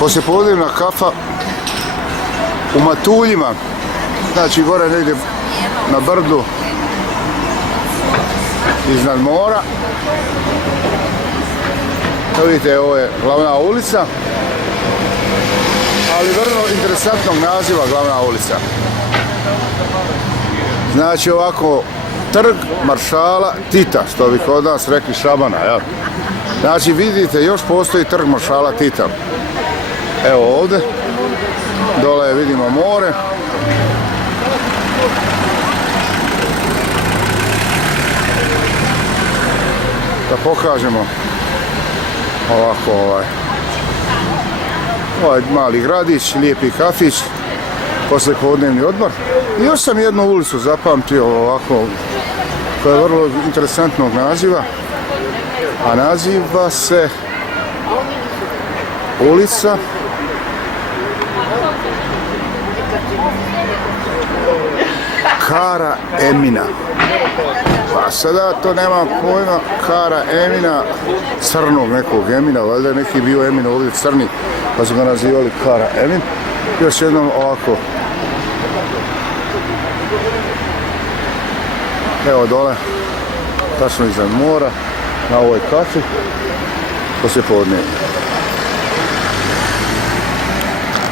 Poslijepodnevna kafa u Matuljima, znači gore negdje na brdu iznad mora. Evo vidite, ovo je glavna ulica, ali vrlo interesantnog naziva glavna ulica. Znači ovako, trg maršala Tita, što bi kod nas rekli Šabana, jel? Znači vidite, još postoji trg maršala Tita. Evo ovdje, dole vidimo more. Da pokažemo ovako ovaj mali gradić, lijepi kafić, poslijepodnevni odmor. I još sam jednu ulicu zapamtio ovako, koja je vrlo interesantnog naziva, a naziva se ulica Kara Emina. Pa sada to nema pojma, Kara Emina, crnog nekog Emina, valjda je neki bio Emin ovdje crni, pa su ga nazivali Kara Emin. Još jednom ovako. Evo dole, tačno iznad mora, na ovoj kafi, poslijepodne.